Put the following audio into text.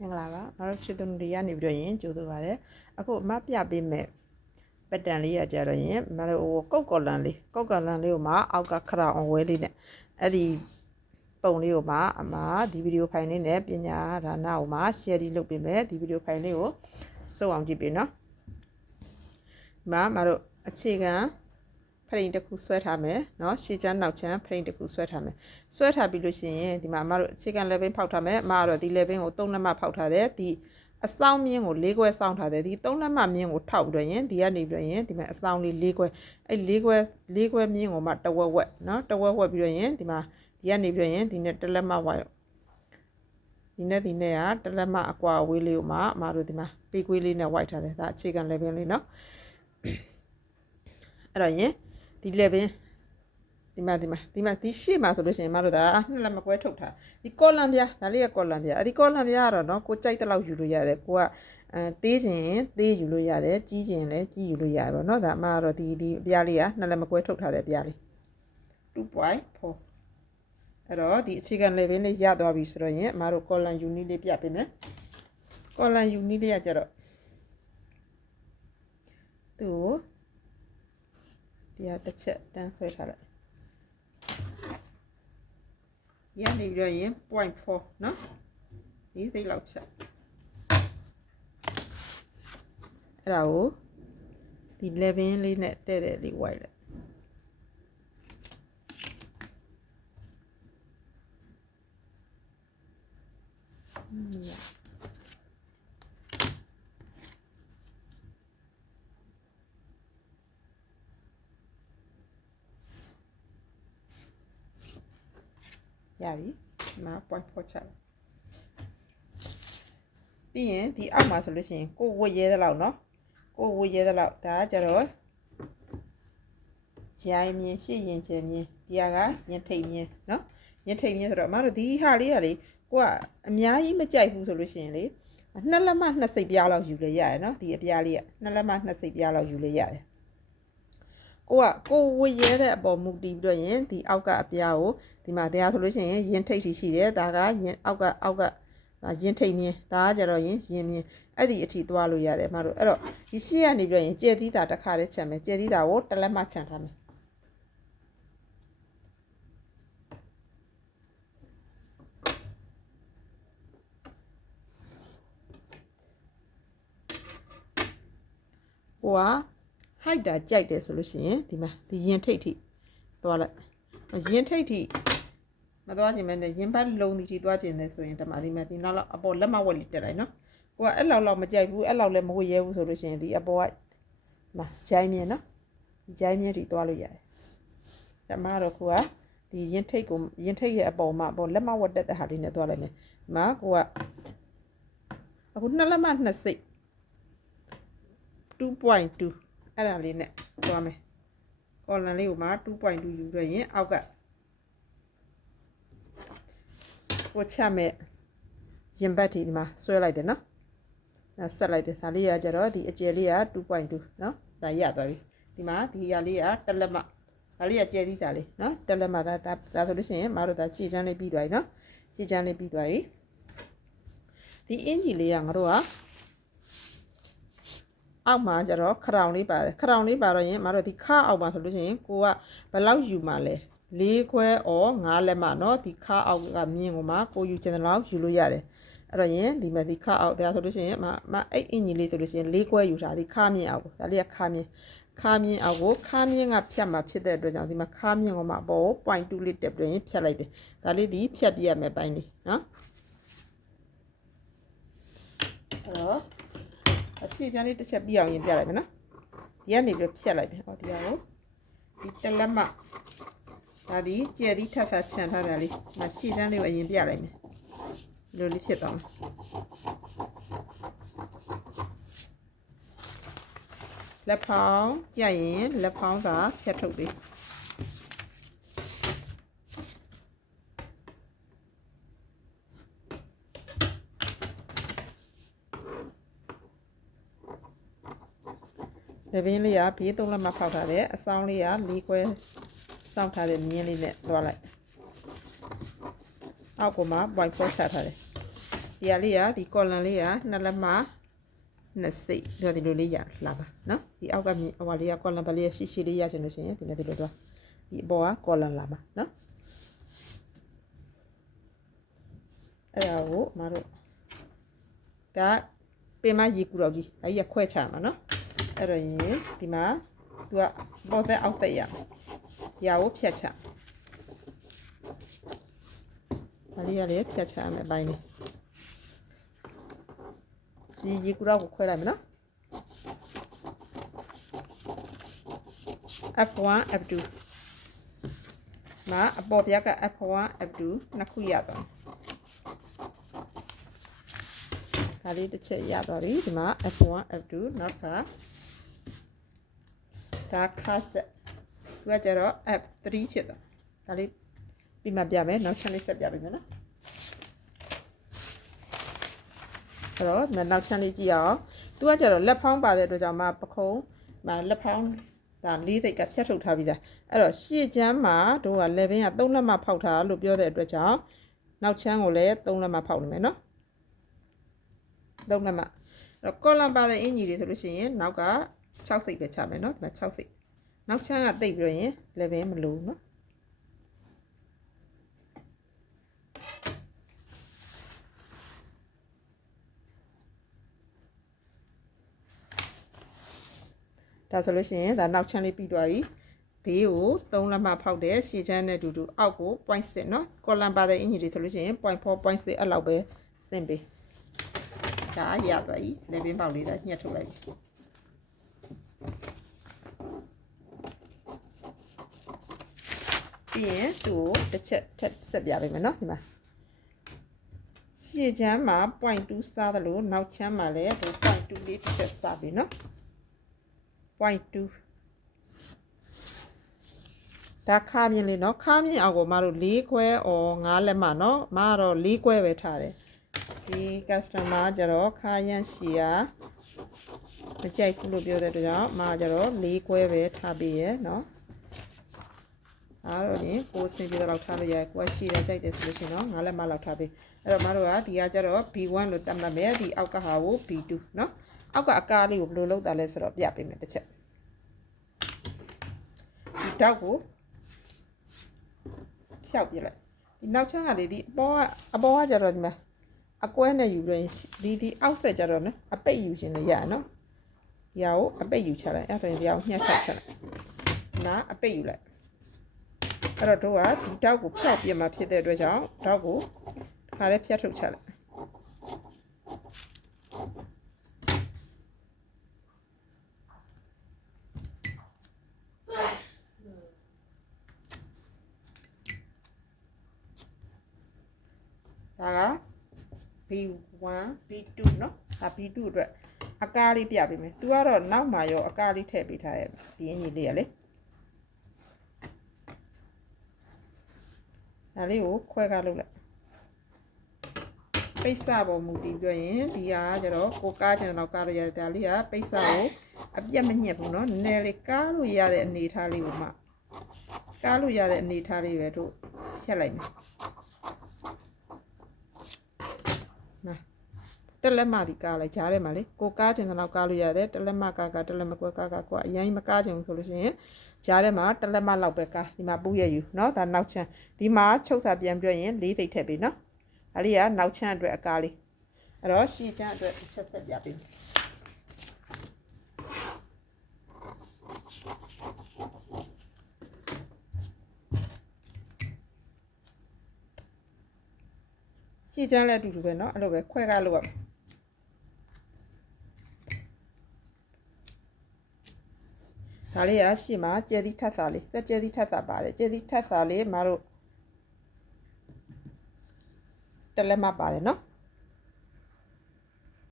မင်္ဂလာပါငါတို့ချစ်သူတွေရနေပြီးတော့ရင်ကြိုးဆိုပါတယ်အခုအမပြပေးမယ်ပတ်တန်လေးရကြတော့ရင်မတို့ကုတ်ကော်လန်လေးကိုမှအောက်ကခရအောင်ဝဲလေးနဲ့အဲ့ဒီပုံလေးကိုမှအမဒီဗီဒီယိုဖိုင်လေးနဲ့ပညာဒါနကိုမှ share လုပ်ပေးမယ်ဒီဗီဒီယိုဖိုင်လေးကိုစုံအောင်ကြည့်ပေးနော်မတို့အခြေခံဖရိန်တစ်ခုဆွဲထားမယ်เนาะရှေ့ချမ်းနောက်ချမ်းဖရိန်တစ်ခုဆွဲထားမယ်ဆွဲထားပြီးလို့ရှိရင်ဒီမှာအမတို့အခြေခံ level ဖောက်ထားမယ်အမကတော့ဒီ level ကို3လက်မဖောက်ထားတယ်ဒီအဆောင်မြင်းကို၄ခွဲစောင်းထားတယ်ဒီ3လက်မမြင်းကိုထောက်ပြီးတော့ရင်ဒီကနေပြီးတော့ရင်ဒီမှာအဆောင်လေး၄ခွဲအဲ့၄ခွဲမြင်းကိုမှတဝက်ဝက်เนาะတဝက်ဝက်ပြီးတော့ရင်ဒီမှာဒီကနေပြီးတော့ရင်ဒီနဲ့တစ်လက်မဝိုက်ဒီနဲ့ကတစ်လက်မအကွာအဝေးလေးကိုမှအမတို့ဒီမှာပေကွေးလေးနဲ့ဝိုက်ထားတယ်ဒါအခြေခံ level လေးเนาะအဲ့တော့ရင်ဒီ level ဒီမှာဒီရှေ့မှာဆိုလို့ရှိရင်မတို့ဒါနှစ်လက်မကွဲထုတ်ထားဒီကောလမ်ပြားဒါလေးကကောလမ်ပြားအဲ့ဒီကောလမ်ပြားကတော့နော်ကိုကြိုက်တဲ့လောက်ယူလို့ရတယ်ကိုကသေးခြင်းသေးယူလို့ရတယ်ကြီးခြင်းလည်းကြီးယူလို့ရတယ်ပေါ့နော်ဒါအမကတော့ဒီပြားလေးကနှစ်လက်မကွဲထုတ်ထားတဲ့ပြားလေး 2.4 အဲ့တော့ဒီအခြေခံ level လေးရသွားပြီဆိုတော့ရင်အမတို့ကောလမ်ယူနီးလေးပြပေးမယ်ကောလမ်ယူနီးလေးကကြတော့သူ့ဒီကတစ်ချက်တန်းဆွဲထားလိုက်ရနေပြီးတော့ရင် 0.4 เนาะဒီစိတ်လောက်ချက်အဲ့ဒါကိုဒီ level လေးနဲ့တဲ့တဲ့လေးဝိုက်လိုက်ရပြီဒီမှာ 0.4 ချပြီးရင်ဒီအောက်မှာဆိုလို့ရှိရင်ကိုဝတ်ရဲသလောက်เนาะကိုဝတ်ရဲသလောက်ဒါကြတော့ဂျိုင်းမြင်းရှေ့ရင်ကျမြင်းဒီကရင်ထိတ်မြင်းเนาะရင်ထိတ်မြင်းဆိုတော့အမတို့ဒီဟာလေးကလေကိုကအများကြီးမကြိုက်ဘူးဆိုလို့ရှိရင်လေနှစ်လက်မနှစ်စိတ်ပြားလောက်ယူလေရတယ်เนาะဒီအပြားလေးကနှစ်လက်မနှစ်စိတ်ပြားလောက်ယူလေရတယ်ကိုဝတ်ရဲတဲ့အပေါ်မူတည်ပြီးတော့ရင်ဒီအောက်ကအပြားကိုဒီမှာတရားဆိုလို့ရှိရင်ရင်ထိတ်ထိရှိတယ်ဒါကရင်အောက်ကရင်ထိတ်မြင်းဒါကကြတော့ရင်မြင်းအဲ့ဒီအထိသွားလို့ရတယ်မတို့အဲ့တော့ဒီရှေ့ကနေပြီးတော့ရင်ကျဲသီးတာတစ်ခါတည်းချန်မယ်ကျဲသီးတာကိုတစ်လက်မှချန်ထားမယ်ကိုကဟိုက်တာကြိုက်တယ်ဆိုလို့ရှိရင်ဒီမှာဒီရင်ထိတ်ထိသွားလိုက်ရင်ထိတ်ထိမသွားခြင်းပဲနဲ့ရင်ပတ်လုံးဒီထိသွားခြင်းနဲ့ဆိုရင်တမဒီမှာဒီနောက်လောက်အပေါ်လက်မဝက်လေးတက်လိုက်နော်ကိုကအဲ့လောက်မကြိုက်ဘူးအဲ့လောက်လည်းမဝတ်ရဲဘူးဆိုလို့ရှိရင်ဒီအပေါ်ကမဂျိုင်းမြင်းနော်ဒီဂျိုင်းမြင်းထိသွားလို့ရတယ်တမတော့ကိုကဒီရင်ထိတ်ရဲ့အပေါ်မှာအပေါ်လက်မဝက်တက်တဲ့ဟာလေးနဲ့သွားလိုက်မယ်ဒီမှာကိုကအခုနှစ်လက်မနှစ်စိတ် 2.2 အဲ့ဒါလေးနဲ့သွားမယ်ကော်လန်လေးကိုမှ 2.2 ယူရရင်အောက်ကကိုချမဲ့ရင်ဘတ်ဒီမှာဆွဲလိုက်တယ်နော်ဆက်လိုက်တယ်ဒါလေးကကြတော့ဒီအကျယ်လေးက 2.2 နော်ဒါရသွားပြီဒီမှာဒီဟာလေးကတစ်လက်မဒါလေးကကျယ်သီးတာလေးနော်တစ်လက်မဒါဆိုလို့ရှိရင်မတို့ဒါခြေချမ်းလေးပြီးသွားပြီနော်ခြေချမ်းလေးပြီးသွားပြီဒီအင်ဂျီလေးကငါတို့ကအောက်မှာကျတော့ခရောင်လေးပါတယ်ခရောင်လေးပါတော့ရင်မတို့ဒီခါအောက်မှာဆိုလို့ရှိရင်ကိုကဘယ်လောက်ယူမှာလဲ၄ခွဲအော်၅လက်မเนาะဒီခါအောက်ကမြင်းကိုမှကိုယူချင်တဲ့လောက်ယူလို့ရတယ်အဲ့တော့ရင်ဒီမှာဒီခါအောက်တရားဆိုလို့ရှိရင်မအဲ့အင်ဂျီလေးဆိုလို့ရှိရင်၄ခွဲယူထားဒီခါမြင်းအောက်ကိုဒါလေးကခါမြင်းအောက်ကိုခါမြင်းကဖြတ်မှာဖြစ်တဲ့အတွက်ကြောင့်ဒီမှာခါမြင်းကိုမှအပေါ် 0.2 လေးတက်ပြီးရင်ဖြတ်လိုက်တယ်ဒါလေးဒီဖြတ်ပြရမယ်ပိုင်းလေးเนาะအဲ့တော့အစီချမ်းလေးတစ်ချက်ပြီးအောင်ရင်ပြလိုက်မယ်နော်ဒီကနေပြီးဖြတ်လိုက်တယ်ဟောဒီဟာကိုဒီတစ်လက်မဒါဒီကျယ်ဒီထပ်ချန်ထားတာလေးမရှေ့ချမ်းလေးကိုအရင်ပြလိုက်မယ်ဒီလိုလေးဖြစ်သွားမယ်လက်ဖောင်းကြရင်လက်ဖောင်းသာဖြတ်ထုတ်ပေးလက်ပင်းလေးကဘေးသုံးလက်မှဖောက်ထားတယ်အဆောင်လေးက၄ခွဲစောင့်ထားတဲ့မြင်းလေးနဲ့သွားလိုက်အောက်ကမှ 0.4 ချထားတယ် ဒီဟာလေးကဒီကော်လန်လေးကနှစ်လက်မနှစ်စိတ်ဒီလိုလေးရလာပါနော်ဒီအောက်ကဟိုဟာလေးကကော်လန်ပါလေးရှိရှိလေးရချင်လို့ရှိရင်ဒီလိုတော့ဒီအပေါ်ကကော်လန်လာပါနော်အဲ့ဒါကိုမတို့ကပင်မရေကူတော့ကြီးအဲ့ရခွဲချမှာနော်အဲ့တော့ရင်ဒီမှာသူကပေါ်သက်အောက်သက်ရရာကိုဖြတ်ချဒါလေးရလေဖြတ်ချမယ်အပိုင်းလေးဒီရေကူတော့ကိုခွဲလိုက်မယ်နော် F1 F2 မှာအပေါ်ပြက F1 F2 နှစ်ခုရသွားဒါလေးတစ်ချက်ရသွားပြီဒီမှာ F1 F2 နောက်ကဒါခါဆက်သူကကျတော့ F3 ဖြစ်သွားဒါလေးပြီးမှပြမယ်နောက်ချမ်းလေးဆက်ပြပေးမယ်နော်အဲ့တော့နောက်ချမ်းလေးကြည့်အောင်သူကကျတော့လက်ဖောင်းပါတဲ့အတွက်ကြောင့်မှပခုံးမှာလက်ဖောင်းဒါလေးသိက်ကဖြတ်ထုတ်ထားပြီးသားအဲ့တော့ရှေ့ချမ်းမှာတို့ကလေဘင်းက3လက်မဖောက်ထားလို့ပြောတဲ့အတွက်ကြောင့်နောက်ချမ်းကိုလည်း3လက်မဖောက်နေမယ်နော်3လက်မအဲ့တော့ကောလမ်ပါတဲ့အင်ဂျီတွေဆိုလို့ရှိရင်နောက်က6စိတ်ပဲချမယ်နော်ဒီမှာ6စိတ်နောက်ချမ်းကတိတ်ပြီးတော့ရင်လေဘင်းမလို့နော်ဒါဆိုလို့ရှိရင်ဒါနောက်ချမ်းလေးပြီးသွားပြီဘေးကို3လက်မဖောက်တဲ့ရှည်ချမ်းနဲ့အတူတူအောက်ကို 0.6 เนาะကောလမ်ပါတဲ့အင်ဂျီတွေဆိုလို့ရှိရင် 0.4 0.6 အဲ့လောက်ပဲဆင်းပေးဒါရသွားပြီလေဘင်းပေါက်လေးဒါညှက်ထုတ်လိုက်ပြီပြီးရင်သူ့ကိုတစ်ချက်ထပ်ဆက်ပြပေးမယ်เนาะဒီမှာရှည်ချမ်းမှာ 0.2 စားတယ်လို့နောက်ချမ်းမှာလည်းဒီ 0.2 လေးတစ်ချက်စားပြီเนาะ0.2ဒါခါမြင်လေးเนาะခါမြင်အောင်ကိုမတို့4ခွဲor 5လက်မเนาะမကတော့4ခွဲပဲထားတယ်ဒီ customer ကျတော့ခါရန်ရှီယာမကြိုက်ဘူးလို့ပြောတဲ့အတွက်ကြောင့်မကျတော့4ခွဲပဲထားပေးရเนาะအားတော့ရင်ကိုစင်ပြတော့ထားလို့ရကိုရှီရကြိုက်တယ်ဆိုလို့ရှိရင်เนาะ5လက်မလောက်ထားပေးအဲ့တော့မတို့ကဒီကကျတော့ B1 လို့သတ်မှတ်မယ်ဒီအောက်ကဟာကို B2 เนาะအောက်ကအကားလေးကိုဘယ်လိုလုပ်တာလဲဆိုတော့ပြပေးမယ်တစ်ချက်ဒီတောက်ကိုဖြောက်ပြလိုက်ဒီနောက်ချမ်းကလေဒီအပေါ်ကကျတော့ဒီမှာအကွဲနဲ့ယူလို့ဒီအောက်ဆက်ကျတော့နော်အပိတ်ယူရှင်လည်းရရနော်ဒီဟာကိုအပိတ်ယူချလိုက်အဲ့ဆိုရင်ဒီဟာကိုညှက်ချလိုက်နားအပိတ်ယူလိုက်အဲ့တော့တို့ကဒီတောက်ကိုဖြောက်ပြမှာဖြစ်တဲ့အတွက်ကြောင့်တောက်ကိုခါလေးဖြတ်ထုတ်ချလိုက်ဒါက B1 B2 เนาะဒါ B2 အတွက်အကားလေးပြပေးမယ်။ तू ကတော့နောက်မှာရောအကားလေးထည့်ပေးထားရဲ့ဒီအင်ကြီးလေးရလေ။ဒါလေးကိုခွဲကားလုပ်လိုက်။ပိတ်စပေါ်မူတည်ပြောရင်ဒီဟာကျတော့ကိုကားချင်တော့ကားလို့ရတယ်ဒါလေးကပိတ်စကိုအပြတ်မညက်ဘူးเนาะနည်းနည်းလေးကားလို့ရတဲ့အနေထားလေးကိုမှကားလို့ရတဲ့အနေထားလေးပဲတို့ဖြတ်လိုက်မယ်။တက်လက်မဒီကားလိုက်ကြားထဲမှာလေကိုကားချင်တော့ကားလို့ရတယ်တက်လက်မကားတက်လက်မကွဲကားကိုအရင်မကားချင်ဘူးဆိုလို့ရှိရင်ကြားထဲမှာတက်လက်မလောက်ပဲကားဒီမှာပူရယူเนาะဒါနောက်ချမ်းဒီမှာချုပ်စာပြန်ပြရင်၄သိပ်ထည့်ပေးเนาะအဲ့ဒီကနောက်ချမ်းအတွက်အကားလေးအဲ့တော့ရှည်ချမ်းအတွက်တစ်ချက်ဆက်ပြပေးရှည်ချမ်းလည်းအတူတူပဲเนาะအဲ့လိုပဲခွဲကားလို့ရဒါလေးရရှေ့မှာကျဲသီးထပ်စာလေးကျဲသီးထပ်စာပါတယ်ကျဲသီးထပ်စာလေးမတို့တက်လက်မပါတယ်နော်